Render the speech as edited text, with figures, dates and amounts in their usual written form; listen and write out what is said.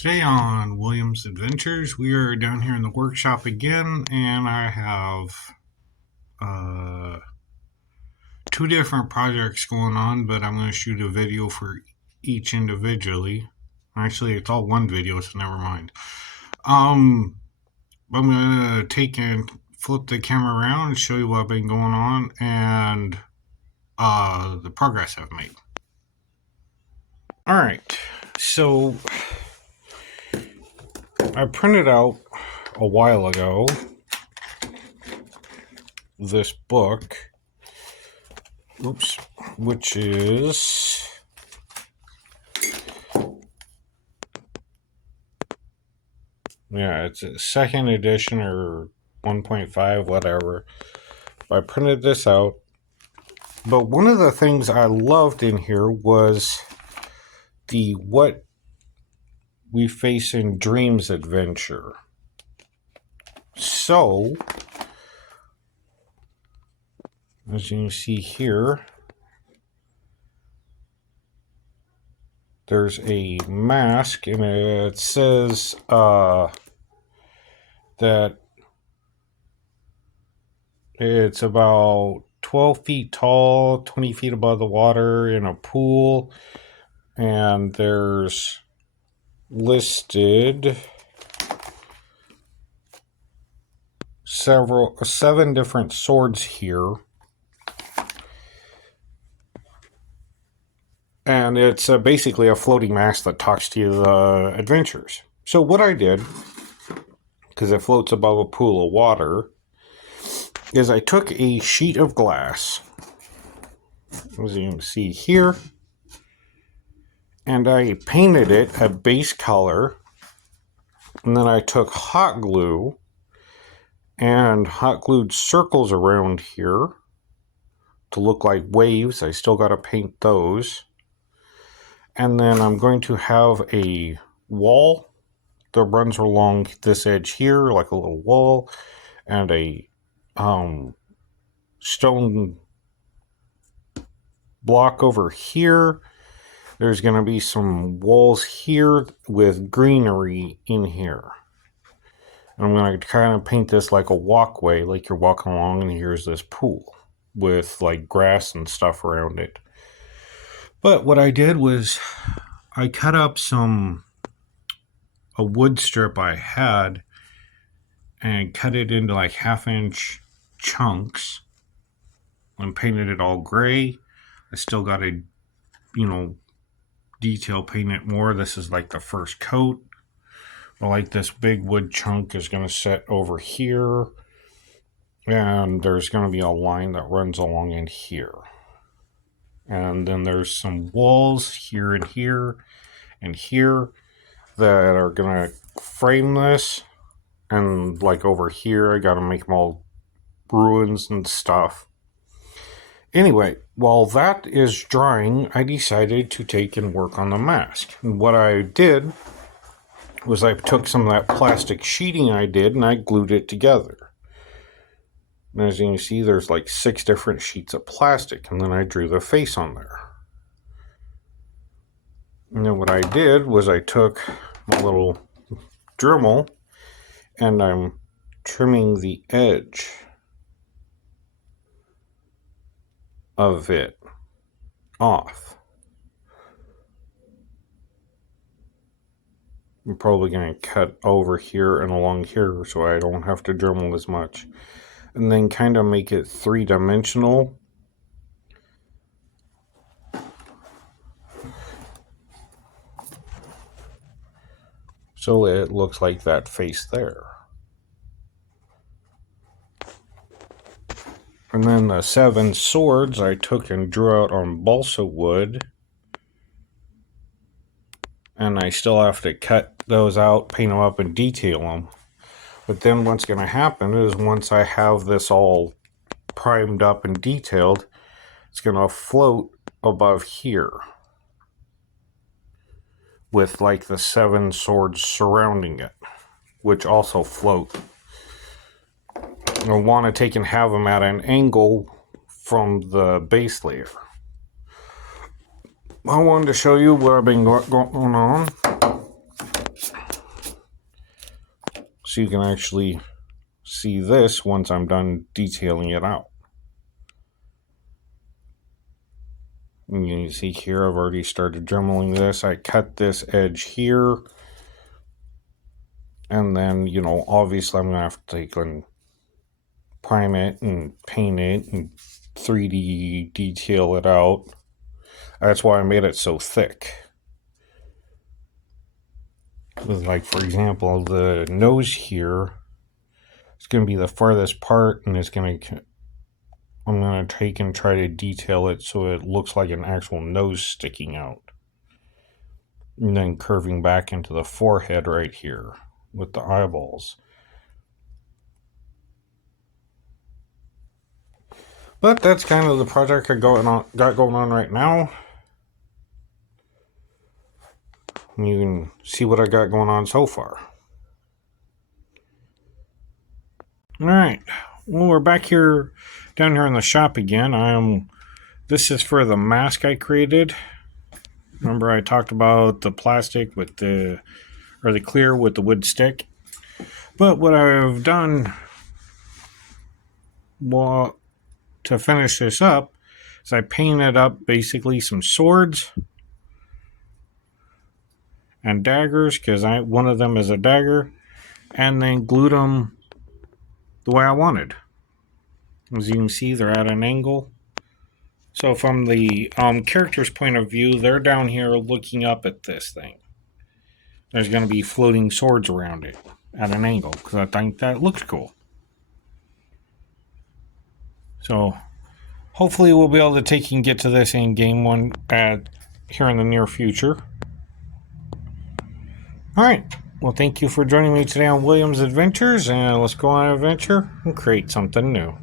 Today on William's Adventures, we are down here in the workshop again, and I have two different projects going on, but I'm going to shoot a video for each individually. Actually, it's all one video, so never mind. I'm going to take and flip the camera around and show you what I've been going on and the progress I've made. Alright, so I printed out a while ago this book, which is it's a second edition or 1.5, whatever. I printed this out, but one of the things I loved in here was the What We Face in Dreams adventure. So, as you can see here, there's a mask, and it says that it's about 12 feet tall, 20 feet above the water in a pool, and there's listed seven different swords here. And it's basically a floating mask that talks to you the adventures. So what I did, because it floats above a pool of water, is I took a sheet of glass, as you can see here, and I painted it a base color, and then I took hot glue and hot glued circles around here to look like waves. I still got to paint those. And then I'm going to have a wall that runs along this edge here, like a little wall, and a stone block over here. There's going to be some walls here with greenery in here. And I'm going to kind of paint this like a walkway, like you're walking along and here's this pool with like grass and stuff around it. But what I did was I cut up a wood strip I had and cut it into like 1/2-inch chunks and painted it all gray. I still got to, detail paint it more. This is like the first coat. But like this big wood chunk is going to sit over here, and there's going to be a line that runs along in here. And then there's some walls here and here and here that are going to frame this. And like over here, I got to make them all ruins and stuff. Anyway, while that is drying, I decided to take and work on the mask. And what I did was I took some of that plastic sheeting I did and I glued it together. And as you can see, there's like 6 different sheets of plastic, and then I drew the face on there. And then what I did was I took a little Dremel and I'm trimming the edge of it off. I'm probably going to cut over here and along here so I don't have to Dremel as much. And then kind of make it 3-dimensional. So it looks like that face there. And then the 7 swords I took and drew out on balsa wood. And I still have to cut those out, paint them up, and detail them. But then what's going to happen is once I have this all primed up and detailed, it's going to float above here with like the 7 swords surrounding it, which also float. I want to take and have them at an angle from the base layer. I wanted to show you what I've been going on. so you can actually see this once I'm done detailing it out. And you can see here I've already started dremeling this. I cut this edge here, and then, you know, obviously I'm going to have to take and prime it and paint it and 3D detail it out. That's why I made it so thick. Like, for example, the nose here, it's going to be the farthest part, and I'm going to take and try to detail it so it looks like an actual nose sticking out. And then curving back into the forehead right here with the eyeballs. But that's kind of the project I got going on right now. And you can see what I got going on so far. Alright, well, we're back here, down here in the shop again. This is for the mask I created. Remember I talked about the plastic with the clear with the wood stick. But what I've done, well, to finish this up, is I painted up basically some swords and daggers, because one of them is a dagger, and then glued them the way I wanted. As you can see, they're at an angle. So from the character's point of view, they're down here looking up at this thing. There's going to be floating swords around it at an angle, because I think that looks cool. So hopefully we'll be able to take and get to this in game one here in the near future. Alright, well, thank you for joining me today on William's Adventures, and let's go on an adventure and create something new.